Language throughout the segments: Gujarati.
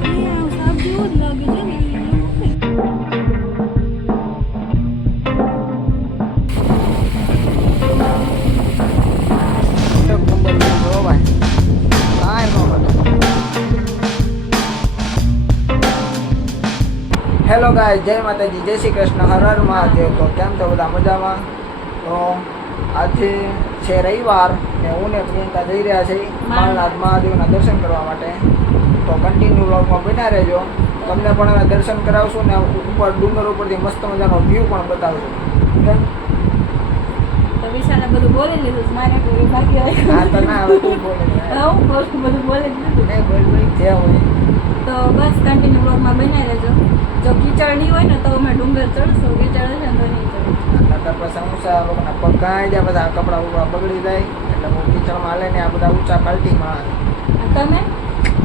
હેલો ગાય, જય માતાજી, જય શ્રી કૃષ્ણ, હર હર મહાદેવ. તો કેમ છો બધા મજામાં? તો આજે છે રવિવાર ને હું ને પ્રિયંકા જઈ રહ્યા છે માલનાથ મહાદેવના દર્શન કરવા માટે. તો કન્ટિન્યુ વ્લોગમાં બન્યા રહેજો. તમને પણ હવે દર્શન કરાવશું ને ઉપર ડુંગર ઉપરથી મસ્ત મજાનો વ્યૂ પણ બતાવશું. કેમ તો વિશાલે બધું બોલી લીધું, મારે કોઈ ભાગ્ય હા તો ના હવે તું બોલે બધું બોલી દીધું. ને બોલ જે હોય. તો બસ કન્ટિન્યુ વ્લોગમાં બન્યા રહેજો. જો કીચડ નહીં હોય ને તો અમે ડુંગર ચડશું, કીચડ હશે ને તો નહીં ચડશું. નકર પછી ઊંચા લોકોના પગ ગાઈ જાય, બધા કપડાં ઉપડા બગડી જાય એટલે બહુ કીચડમાં હાલે ને. આ બધા ઊંચા પાલટી માણસ. તમે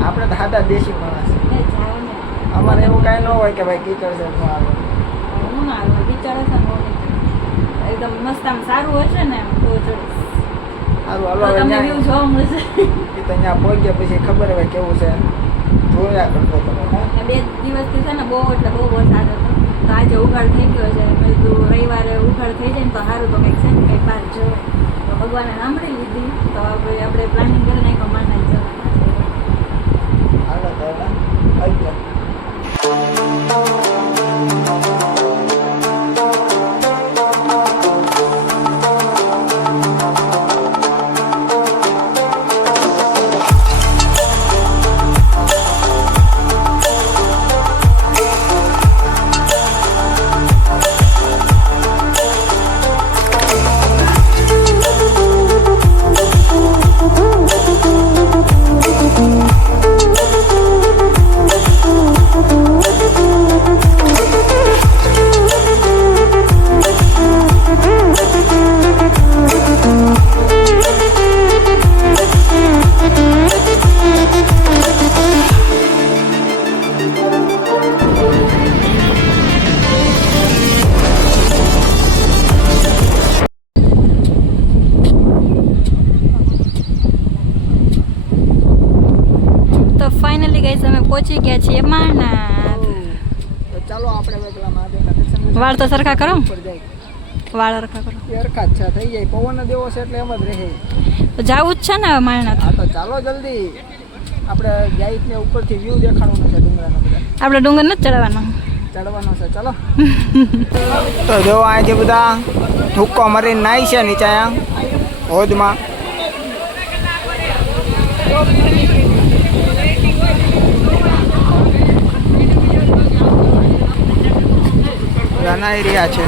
આપણે તો સાદા દેશી માણસ. એ જાઓ ને, અમારે એવું કાંઈ ન હોય કે ભાઈ કીચડ છે શું આવે. હું ના આવે, કીચડ હશે ને તો નહીં ચડું. એકદમ મસ્ત આમ સારું હશે ને તો ચડીશ. સારું તો હલો તમને વ્યૂ જોવા મળશે. એ તો અહીંયા પહોંચ્યા પછી ખબર હોય કેવું છે, જોયા કરતો તમે. ને 2 દિવસથી છે ને બહુ એટલે બહુ વરસાદ હતો. તો આજે ઉઘાડ થઈ ગયો છે. મેં કીધું રવિવારે ઉઘાડ થઈ જાય ને તો સારું, તો કંઈક છે ને કંઈક બહાર જો. તો ભગવાને સાંભળી લીધી તો આપણે પ્લાનિંગ કરી નાખ્યો માના જવાના. હાલો તો આવી ગયા. ફાઇનલી ગાઈસ અમે પહોંચી ગયા છીએ માના. તો ચાલો આપણે હવે પેલા મહાદેવના દર્શન વાળ તો સરખા કરો, ઉપર જાય. વાળ સરખા કરો. એ હરખા જ છે, થઈ જાય. પવન જ એવો છે એટલે એમ જ રહે. તો જાવું જ છે ને હવે માના. હા તો ચાલો જલ્દી. આપણે ગાઈડને ઉપરથી વ્યૂ દેખાડવાનો છે ડુંગરાનો. બધા આપણે ડુંગર નથી ચડવાનો, ચડવાનો છે. ચાલો તો જો અહીંથી બધા ઠુક્કો મારીને નાહી છે નીચે અહીંયા હોદમાં. નાહી રહ્યા છે.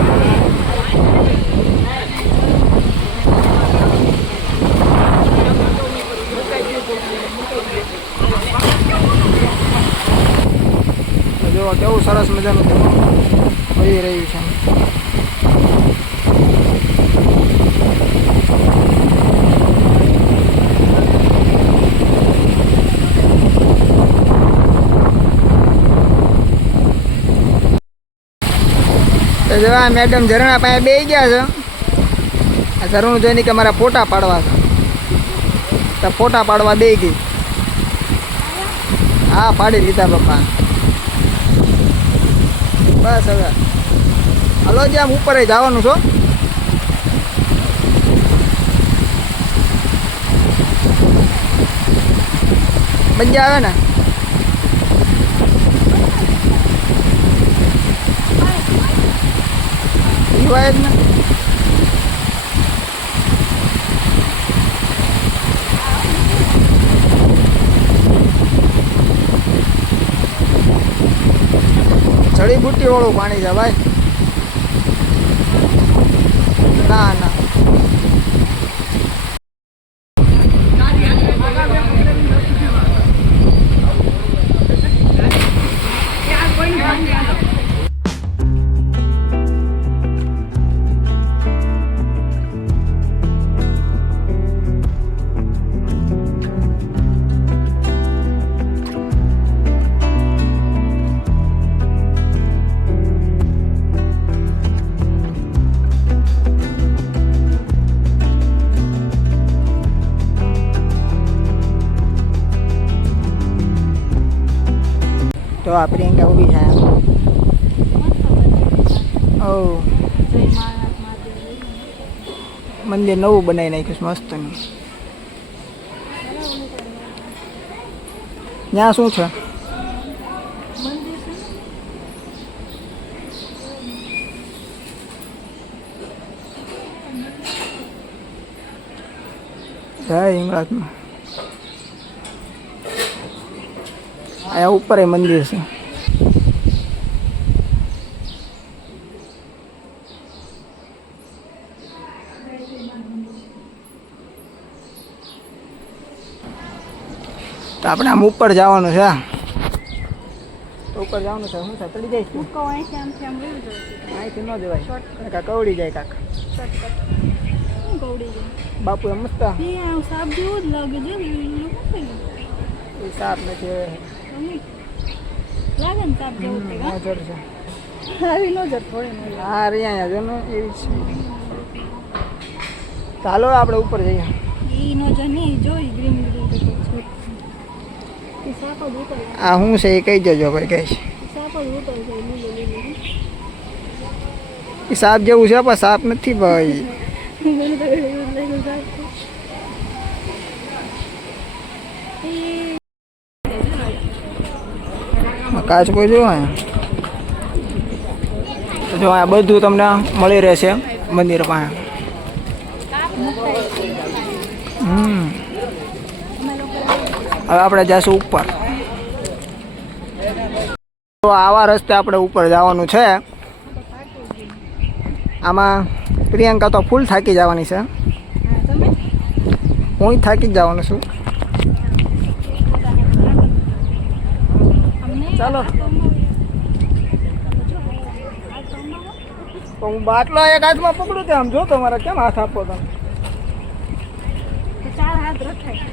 જો કેવું સરસ મજાનું વહી રહ્યું છે. તો જોવા મેડમ ઝરણા પાસે બેસી ગયા છે. આ ઝરણું જોઈને કે મારા ફોટા પાડવા છે, તો ફોટા પાડવા બેસી ગઈ. હા પાડી લીધા પપ્પા. બસ હવે હલો જે આમ ઉપર જવાનું છો. મજા આવે ને. હોય જ ને. જડીબુટ્ટી વાળું પાણી છે ભાઈ. ના ના તો આ પ્રિયંકા ઊભી છે મસ્ત ઓ જય માણસ મહાદેવ. મંદિર નવું બનાવી નાખ્યું છે મસ્તનું. ત્યાં શું છે? મંદિર છે જય હિંગળાજમાં. અહીંયા ઉપર મંદિર છે. તો આપણે આમ ઉપર જવાનું છે. તો ઉપર જવાનું છે. હું છે ચડી જઈશ તું? મૂકો અહીંથી આમથી આમ વયું જાય અહીંથી ન જવાય. કાકા કવડી જાય કાકા. શોર્ટકટ હું ગૌડી જાય બાપુ એમ મસ્ત એ આમ સાપ જેવું જ લાગે છે ને એ સાપ નથી લાગે ને સાપ જેવું છે કા? નજર છે. આવી નજર થોડી નજર હા અહીંયા જો ને એવી જ છે. ચાલો આપણે ઉપર જઈએ. ઈ નજર નહીં જોઈ ગ્રીન ગ્રીન છે એ સાપ જ ઉતર આ શું છે એ કહી જજો ભાઈ કહીશ. સાપ જ ઉતર છે લીલો લીલો એ સાપ જેવું છે પણ સાપ નથી ભાઈ. મને તો એવું લાગ્યું સાપ છે કાચ કોઈ જો તો જો આ બધું તમને મળી રહેશે મંદિર પાસે. હવે આપણે જઈશું ઉપર. તો આવા રસ્તે આપણે ઉપર જવાનું છે. આમાં પ્રિયંકા તો ફૂલ થાકી જવાની છે. તમે હું થાકી જ જવાનું છું. ચાલો તો હું બાટલો એક હાથમાં પકડું તે આમ જો તમારે કેમ હાથ આપો તમે? ચાર હાથ રખાય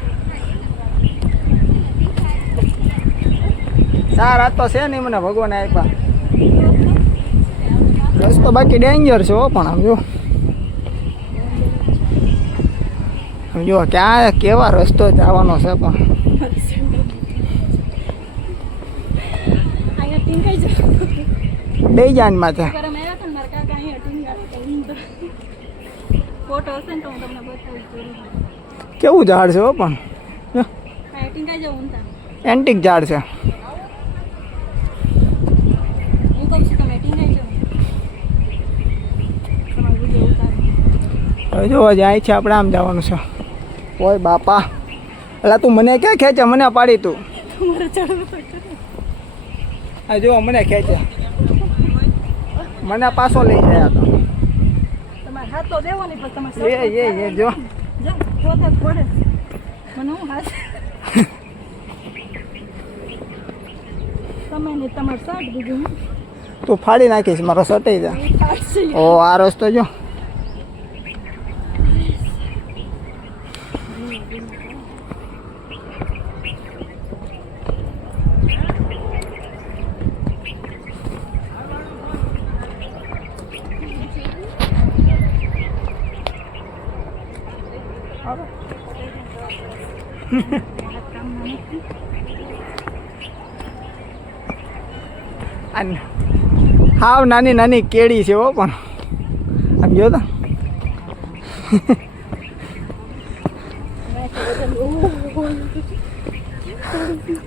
4 હાથ તો છે નહીં મને ભગવાને આપ્યા. રસ્તો બાકી ડેન્જર છે હો પણ આમ જો ક્યાં કેવા રસ્તો જવાનો છે પણ અહીંયા ટીંગાઈ જાય બે જાનમાં છે. ગરમ આવ્યા હતા ને મારા કાકા અહીંયા ટીંગાડે ફોટો હશે ને તો હું તમને બતાવીશ જરૂર. કેવું ઝાડ છે હો પણ અહીંયા ટીંગાઈ જાઉં ઊંધા એન્ટિક ઝાડ છે. હું કહું છું તમે ટીંગાઈ જાઓ તમારું વિડીયો ઉતારો. હવે જો હજી અહીંથી આપણે આમ જવાનું છે. ઓય બાપા એટલે તું મને ક્યાં ખેંચે? મને પાડી તું. તમારે ચડવું પડશે આ જો મને ખેંચે મને પાછો લઈ જાય. તો તમારે હાથ તો દેવો નહીં પણ તમારે એ જો જોતા જ પડે મને હું હાથ તમે ને તમારે શર્ટ દીધું તું ફાડી નાખીશ મારો સટાઈ જા. ઓ આ રસ્તો જો હાવ નાની નાની કેળી છે હો પણ આમ જો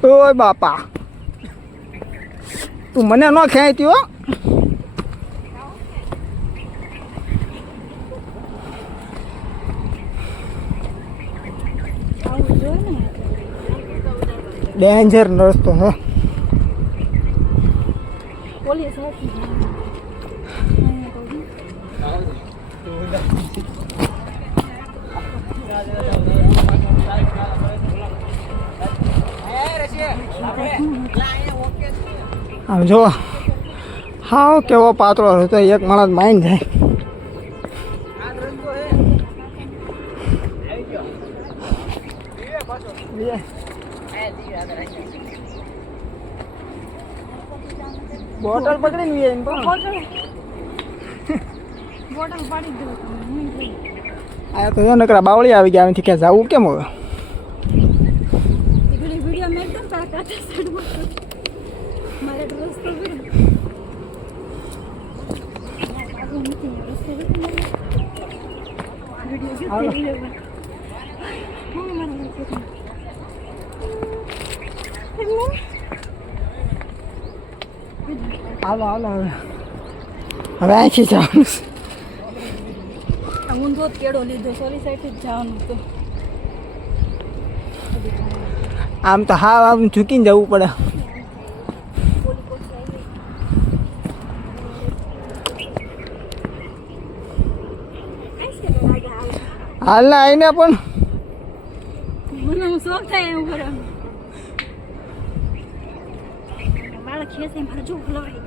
તો ઓય બાપા તું મને ન ખેંચતી હો. ડેન્જર રસ્તો છે. પોલીસ હતી આમ જો હાવ કેવો પાતળો રસ્તો એક માણસ માઇન જાય. બોટલ પકડીને બોટલ પાડી દઉં આ તો જો નકરા બાવળી આવી ગયા અહીંથી ક્યાં જવું કેમ હવે? વિડીયો મેં એકદમ કાઢા સાઈડમાં મારે તો રસ્તો બી આગળ નથી રસ્તો હાલો. હાલો હાલો હવે અહીંથી જવાનું છે. ઊંધો જ કેળો લીધો સોરી સાઈડ જ જવાનું તો આમ તો હા આમ ઝૂકીને જવું પડે. હાલ ને આવીને પણ મને શોખ થાય એવું કરવાનું બાળક ખેંચે મારે જો ફલવાઈ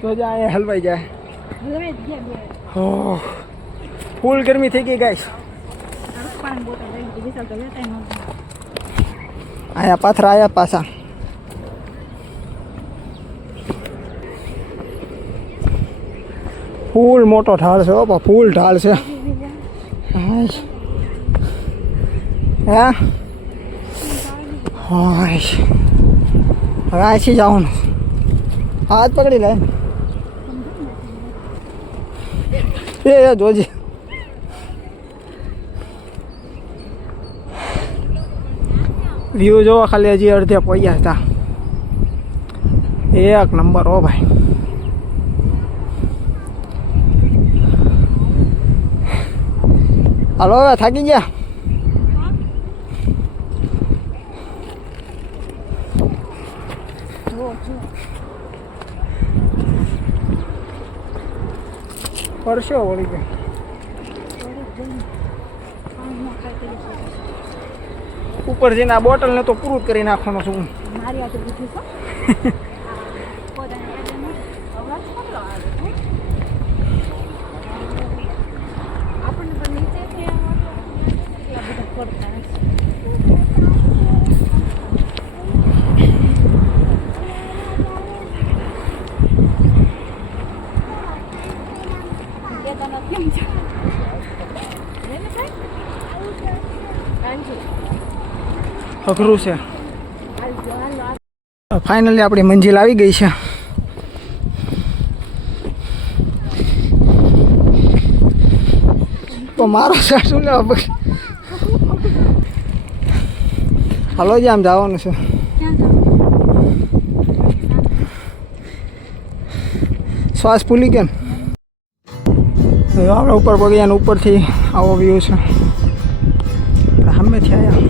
તો જાય હલવાઈ જાય. ફલવાઈ જ ગયા બે હો ફૂલ ગરમી થઈ ગઈ ગાઈસ. પાણી બોટલ લઈ ગઈ વિશાલ તો લેતા નહોતા અહીંયા પાથરા આયા પાછા. ફૂલ મોટો ઢાળ છે બાપા, ફૂલ ઢાળ છે. હાશ. હે હાશ. હવે અહીંથી જવાનું. હાથ પકડી લે એ જોજી. વ્યૂ જોવા ખાલી હજી અડધે પહોંચ્યા હતા. એક નંબર હો ભાઈ. હાલો હવે થાકી ગયા. પરસો વળી ગયા. ઉપર જઈને આ બોટલને તો પૂરું જ કરી નાખવાનો છું. મારી આજે પૂછ્યું છો પોતાની અવાજ કેટલો આવે આપણને પણ નીચેથી એટલા બધા પડતા કેમ છે અઘરું છે. ફાઇનલી આપણી મંજિલ આવી ગઈ છે. તો મારો શર્ટ શું લેવા પછી હાલો જ આમ જવાનું છે. ક્યાં જાવ શ્વાસ ભૂલી ગયા ને. હવે આપણે ઉપર પગ્યા ને ઉપરથી આવો વ્યૂ છે. સામેથી આવ્યા.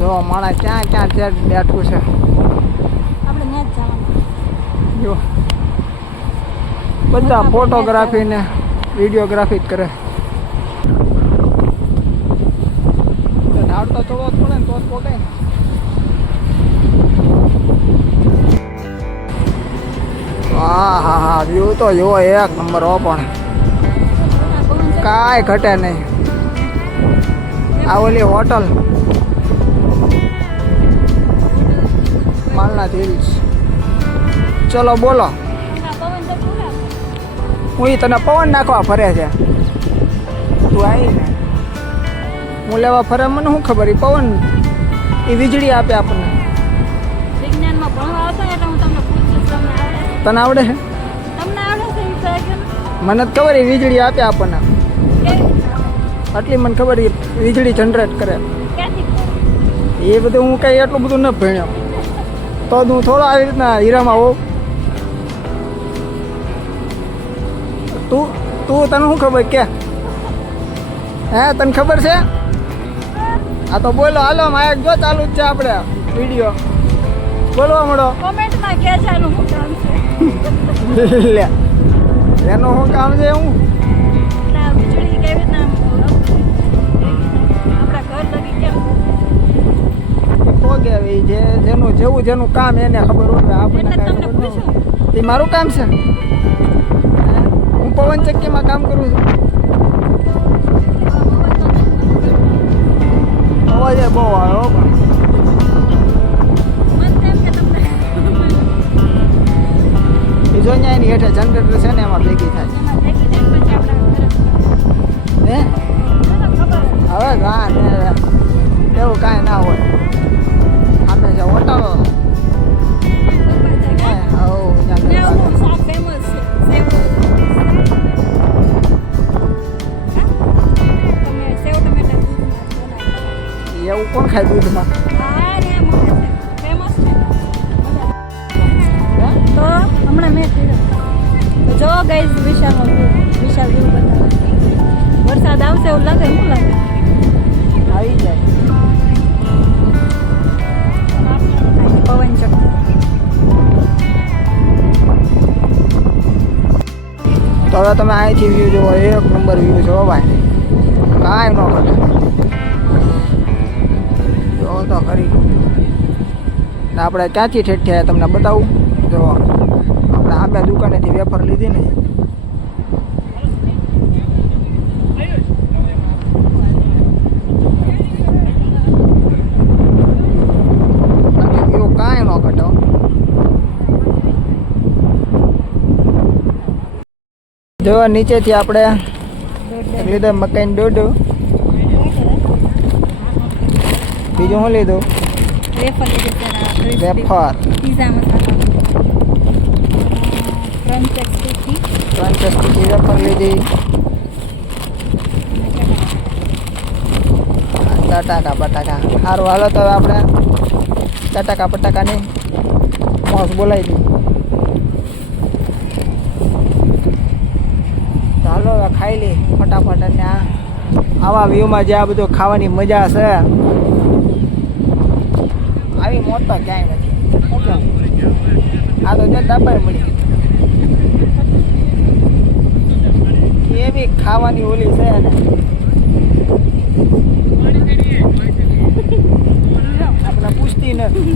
જો માણસ ક્યાં ક્યાં બેઠું છે. આપણે ત્યાં જ જવાનું જો બધા ફોટોગ્રાફી ને વિડીયોગ્રાફી જ કરે. ઢાળ તો ચડવો જ પડે ને તો જ પોતે. હા હા હા વ્યૂ તો જો એક નંબર હો. પણ કાંઈ ઘટે નહીં. આ ઓલી હોટલ માલનાથ હિલ્સ. ચલો બોલો. હું તને પવન નાખવા ફરે છે. તું આવી ને હું લેવા ફરે મને શું ખબર. એ પવન એ વીજળી આપે આપણને. વિજ્ઞાનમાં ભણવા આવશો ને એટલે હું તમને પૂછીશ તમને આવડે તને આવડે છે? તમને આવડે છે એ પ્રયોગ મને જ ખબર એ વીજળી આપે આપણને. આટલી મને ખબર એ વીજળી જનરેટ કરે. ક્યાંથી એ બધું હું કઈ એટલું બધું ન ભણ્યો તો હું થોડો આવી રીતના હીરામાં હોઉં. તું તને શું ખબર કે હે તને ખબર છે? હા તો બોલો હાલો માયક જો ચાલુ જ છે આપણે વિડીયો. બોલવા મળો. કોમેન્ટમાં કહેજો આનું શું કામ છે. લે એનું શું કામ છે? હું ના વીજળી કેવી રીતના જેનું કામ એને ખબર હોય આપણને એટલે કાંઈ તમને ખબર ન પૂછું. હોય. તે મારું કામ છે હું પવન ચક્કીમાં કામ કરું છું અવાજ બહુ આવે હો પણ મને એમ કે તમને એ જો અહીંયા એની હેઠે જનરેટર છે ને એમાં ભેગી થાય એમાં દેખી જાય પછી આપણે હે ખબર હવે ગા ને એવું કાંઈ ના હોય આપણે જે હોટલો એવું કોણ ખાય દૂધમાં તો હમણાં મેં કીધું જો ગાઈઝ વિશાલ વ્યૂ બતાવે વરસાદ આવશે એવું લાગે શું લાગે આવી જાય પવન ચક્કી તો હવે તમે અહીંથી વ્યૂ જોવો એક નંબર વ્યૂ જોવો ભાઈ કાંઈ ન ઘટે જો તો ખરી ને આપણે ક્યાંથી ઠેઠ થયા તમને બતાવું જો આપણે આંબે દુકાનેથી વેફર લીધી ને એવું કાંઈ ન ઘટે હો. જો નીચેથી આપણે લીધો મકાઈનું ડોડું બીજું શું લીધું વેફર લીધી વેફર પીઝા મસાલા ક્રંચ સ્ટીકી 3 વેફર લીધી બટાકા સારું હાલો તો આપણે બટાકાની મોસ બોલાવી દઈએ ચાલો હવે ખાઈ લઈ ફટાફટ અને આવા વ્યૂમાં જે આ બધું ખાવાની મજા છે આવી મોત તો ક્યાંય નથી શું કેવું? આ તો જો દબાઈ મળી એવી ખાવાની ઓલી છે ને આપણે પૂછતી નથી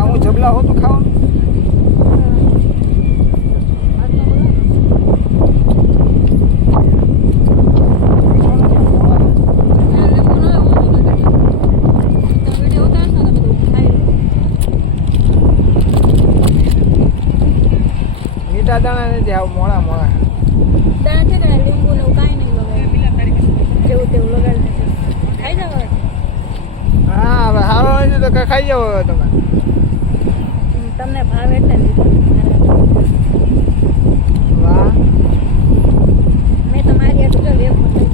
હું જબલા હોતું ખાવાનું મીઠા દાણા નથી આવું મોળા લીંબુ ને કાંઈ નહીં લગાવે જેવું તેવું લગાડી ખાઈ જાવ હા હવે સારો હોય છે તો ખાઈ જાવ હવે તમે તમને ભાવે એટલે લીધું વાહ મેં તમારી આટલું જો વેફર લઈ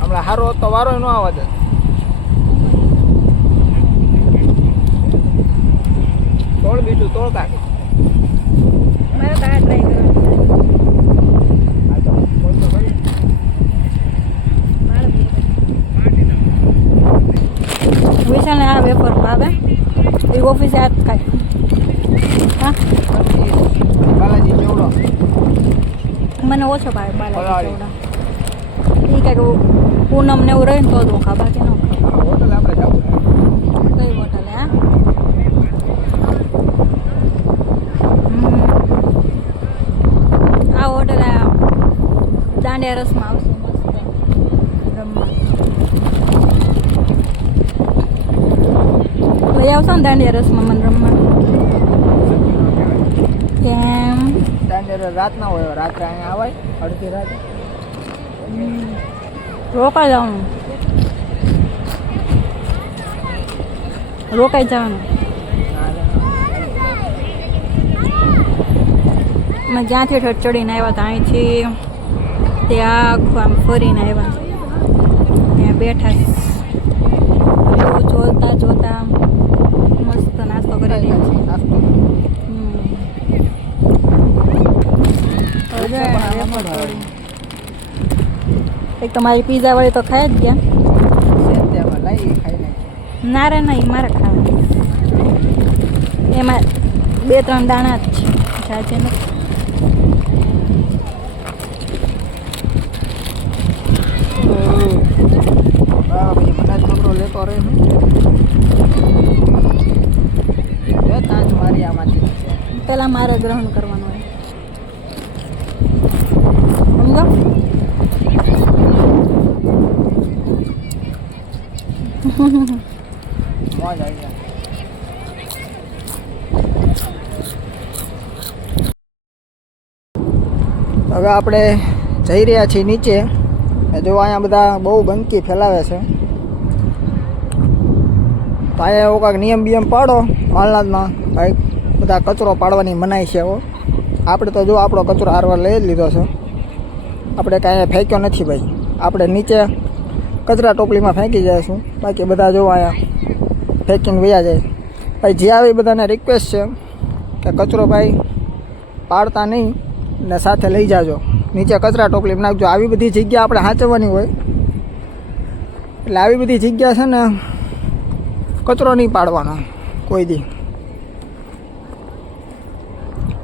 હમણાં સારો હોત તો વારો ન આવત તોડ બીજું તોડ કાઢ મારે તો આ ટ્રાય કરવાની હા તો બોલ તો ખરી. વિશાલને આ વેફર ભાવે એ ઓફિસે હાથ કાઢ હા બાલાજી ચેવડો મને ઓછો ભાવે બાલાજી ફરાળી. ચેવડા એ કંઈક પૂનમ ને એવું રહે ને તો જ હું ખા બાકી ન ખાવ હોટલ આપણે જવું કઈ હોટલે હા આ હોટલ આ દાંડિયા રસમાં આવશે મસ્ત રમવા લઈ આવશો ને દાંડિયા રસમાં મને રમવા કેમ દાંડિયા રાત ના હોય રાત્રે અહીંયા આવાય અડધી રાતે રોકાઈ જવાનું રોકાઈ જવાનું અમે જ્યાંથી ઠેઠ ચડીને આવ્યા હતા અહીંથી ત્યાં આખું આમ ફરીને આવ્યા ત્યાં બેઠા એવું જોતા જોતા મસ્ત નાસ્તો કરી રહ્યા છીએ નાસ્તો એક તમારી પીઝા વાળી તો ખાઈ જ ગયા સેન્ટિયામાં લઈ ખાઈ નાખી ના રે નહીં મારે ખાવા એમાં 2-3 દાણા જ છે જાજે ને પછી બધા છોકરો લેતો રહે ને પહેલાં મારે ગ્રહણ કરવાનું હોય સમજો. મોજ આવી જાય. હવે આપણે જઈ રહ્યા છીએ નીચે. જો અહીંયા બધા બહુ ગંદકી ફેલાવે છે. તો અહીંયા એવો કાંઈક નિયમ બિયમ પાડો માલનાથમાં, ભાઈ બધા કચરો પાડવાની મનાઈ છે. એવો આપણે તો જો આપણો કચરો હારવાર લઈ જ લીધો છે. આપણે કાંઈ ફેંક્યો નથી ભાઈ. આપણે નીચે કચરા ટોપલીમાં ફેંકી જઈશું. બાકી બધા જો અહીંયા ફેંકીને વયા જાય. ભાઈ જે આવી બધાને રિક્વેસ્ટ છે કે કચરો ભાઈ પાડતા નહીં ને સાથે લઈ જાજો, નીચે કચરા ટોપલીમાં નાખજો. આવી બધી જગ્યા આપણે સાચવવાની હોય એટલે આવી બધી જગ્યા છે ને કચરો નહીં પાડવાનો કોઈ દી.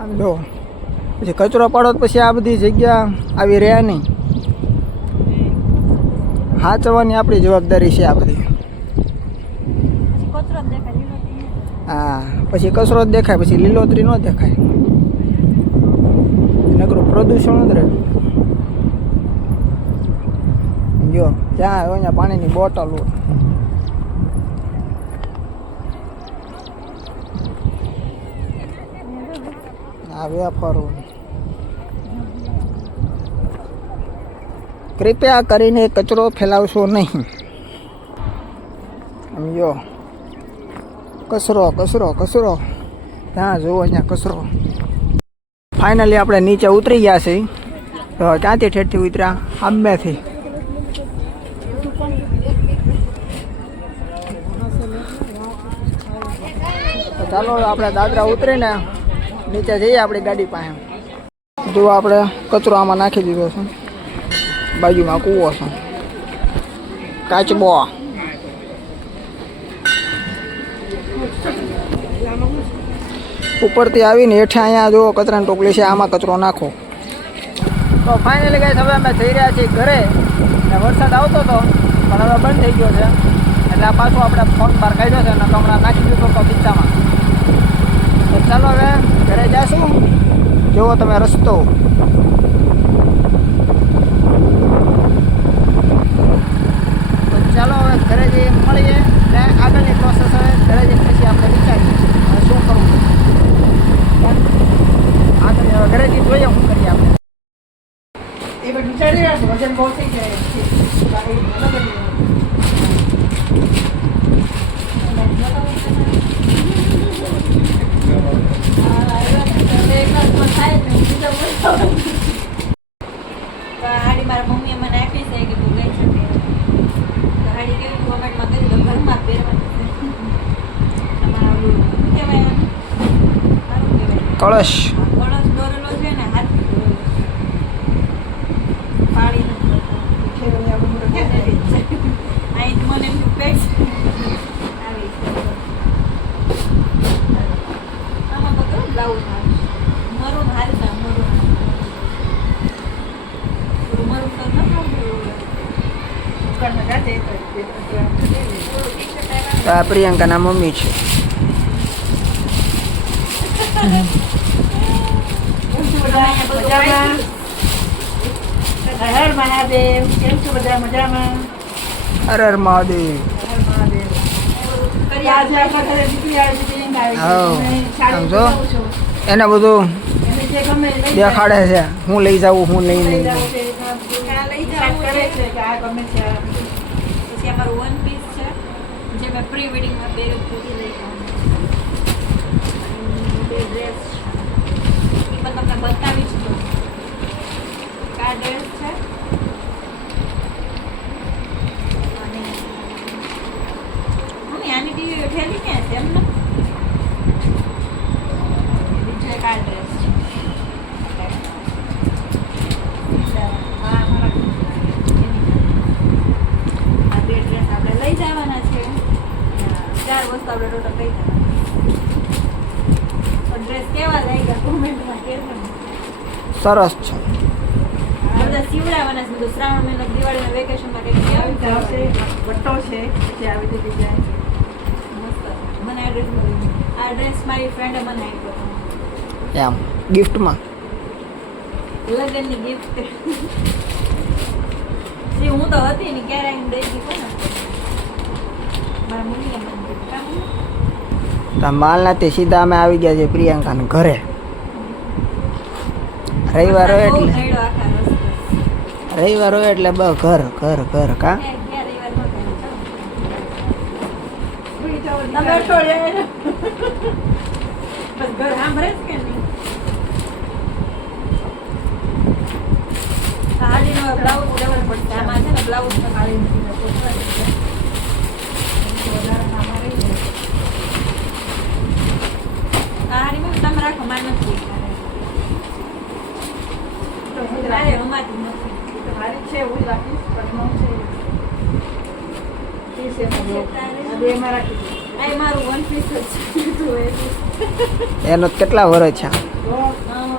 આમ જો પછી કચરો પાડો તો પછી આ બધી જગ્યા આવી રહે નહીં. સાચવવાની આપણી જવાબદારી છે આ બધી. હા પછી કચરો જ દેખાય, પછી લીલોતરી ન દેખાય. નકરું પ્રદૂષણ જ રહે. જો ત્યાં અહીંયા પાણીની બોટલ હોય. આ વેફરો. કૃપયા કરીને કચરો ફેલાવશો નહીં. સમજો કચરો કચરો કચરો. ત્યાં જુઓ અહીંયા કચરો. ફાઇનલી આપણે નીચે ઉતરી ગયા છીએ. તો ક્યાંથી ઠેઠથી ઉતર્યા? આંબેથી. તો ચાલો આપણે દાદરા ઉતરીને નીચે જઈએ આપણી ગાડી પાસે. જો આપણે કચરો આમાં નાખી દીધો છે. બાજુમાં કૂવો છે, કાચબો. ઉપરથી આવીને હેઠે અહીંયા જો કચરાની ટોપલી છે, આમાં કચરો નાખો. તો ફાઇનલી ગાઈસ હવે અમે જઈ રહ્યા છીએ ઘરે. અને વરસાદ આવતો હતો પણ હવે બંધ થઈ ગયો છે. એટલે આ પાછું આપણે ફોન બહાર કાઢ્યો છે અને હમણાં નાખી દીધો હતો ખીચામાં. તો ચાલો હવે ઘરે જઈશું. જુઓ તમે રસ્તો. તો ચાલો હવે ઘરે જઈએ મળીએ. ને આગળની પ્રોસેસ હવે ઘરે જઈને પછી આપણે વિચારીએ શું કરવું. આગળ ઘરે જઈને જોઈએ શું કરીએ આપણે. એ બધું વિચારી રહ્યા છે. વજન બહુ થઈ જાય છે. હાડી મારા મમ્મીએ મને આપી છે કે તું લઈ શકે. હાડી કેવી કોમેન્ટમાં કહી દીધું ઘરમાં પહેરવાની. તમારા ઓલું શું કહેવાય? સારું કહેવાય. કળશ. કળશ દોરેલો છે ને હાથથી દોરેલો પાડી નથી. અહીં મને એમ પેટ આવી આમાં તો કેવું બ્લાઉઝ આવે મરૂન હાલતા મરૂન મરૂન તો ન આ પ્રિયંકાના મમ્મી છે. હર મહાદેવ. કેમ છો બધા? મજામાં? હર હર મહાદેવ. આજે આપણા ઘરે દીકરી આવી છે. હા સમજો એને બધું દેખાડે છે હું લઈ જાઉં હું લઈ લઈ જાઉં. પછી અમારું વન પીસ છે જે મેં પ્રી વેડિંગમાં પહેર્યું હતું એ લઈ બે ડ્રેસ એ પણ તમને બતાવીશ. તો આ ડ્રેસ છે અને મમ્મી આની ટીવી ઠેલી ક્યાં છે એમને? બીજો એક આ ડ્રેસ છે. આ બે ડ્રેસ આપણે લઈ જવાના છે. 4 વસ્તુ આપણે ટોટલ લઈ જવાના. ડ્રેસ કેવા લાગ્યા કોમેન્ટમાં કહેજો. સરસ છે. બધા સીવડાવવાના છે. બધું શ્રાવણ મહિનો દિવાળીના વેકેશનમાં કંઈક આવી આવશે. પટ્ટો છે પછી આવી રીતે ડિઝાઇન. મસ્ત મને આ ડ્રેસ મારી ફ્રેન્ડે મને આપ્યો હતો. એમ ગિફ્ટમાં. લગ્નની ગિફ્ટ જે હું તો હતી ને ક્યારે આવીને દઈ દીધી કોને મારા મમ્મીએ મને gift આપી. તો માલનાથી સીધા અમે આવી ગયા છીએ પ્રિયંકાના ઘરે. રવિવાર હોય બહુ એટલે નડ્યો આખા રસ્તે. રવિવાર હોય એટલે ઘર ઘર ઘર કા ગયા રવિવાર નહોતા ચાલો. ભૂલી જાઓ, તમે અઠવાડિયે બસ ઘર સાંભળે જ કે નહીં. સાડીનો બ્લાઉઝ લેવો પડશે. આમાં છે ને બ્લાઉઝ તો કાઢી નથી સાડીમાં તમે રાખો માર નથી તો હું જ મારે રાખીશ. રમાતી નથી. તો મારી છે હું જ રાખીશ પણ એમાં છે ઈ છે મારું. આ બે એમાં રાખી દઈશ. આ મારું વન પીસ જ છે લીધું એટલું. એનો તો કેટલા વર્ષ છે? તો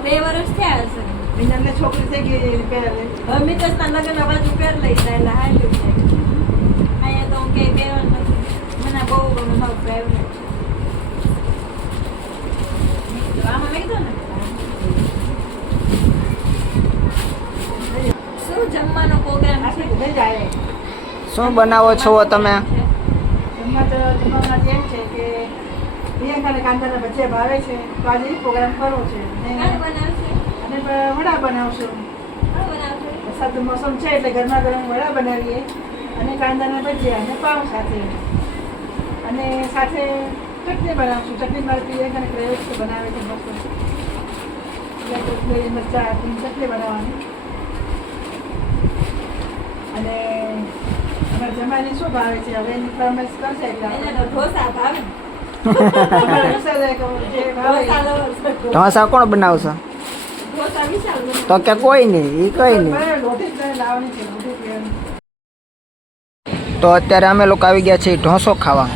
2 વર્ષ થયા હશે. મિનલને છોકરી થઈ ગઈ પહેરે હવે મિતેશના લગ્ન બાજુ પહેર લઈશ એટલે હાલ્યું છે. અહીંયા તો હું ક્યાંય પહેરવાનું નથી. મને બહુ ગમે મારું ફેવરેટ. આમાં મેં કીધું ને શું જમવાનો પ્રોગ્રામ છે? આટલું લઈ જાય. શું બનાવો છો તમે? જમવામાં એમ છે કે પ્રિયંકાને કાંદાના ભજીયા ભાવે છે તો આજે ઈ પ્રોગ્રામ કરવો છે કાલે અને બનાવશે? વડા બનાવશું. કાલે બનાવશે? વરસાદનું મોસમ છે એટલે ગરમા ગરમ વડા બનાવીએ અને કાંદાના ભજીયા અને પાવ સાથે અને સાથે ચટણી બનાવશું. ચટણી મારી પ્રિયંકાને ક્રેવેટ છે બનાવે છે મસ્ત. એટલે કોથમીર મરચાં આપીને ચટણી બનાવવાની અને અમારા જમાઈને શું ભાવે છે હવે એની ફરમાઈશ કરશે એટલે એને આપણે તો ઢોસા ભાવે. અમારે વિશાલ જે ભાવે ઢોસા lovers. ઢોસા કોણ બનાવશે? ઢોસા વિશાલ lovers. તો કે કોઈ નહીં, એ કઈ નહીં. લોટી જ લાવવાની છે લોટી પીવાની. તો અત્યારે અમે લોકો આવી ગયા છીએ ઢોસો ખાવા.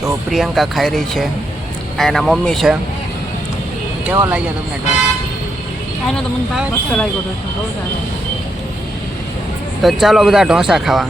જો પ્રિયંકા ખાઈ રહી છે, આ એના મમ્મી છે. કેવો લાગ્યો તમને ઢોસો? આનો તો મને ભાવે મસ્ત લાગ્યો ઢોસો બહુ સારો. તો ચાલો બધા ઢોસા ખાવા.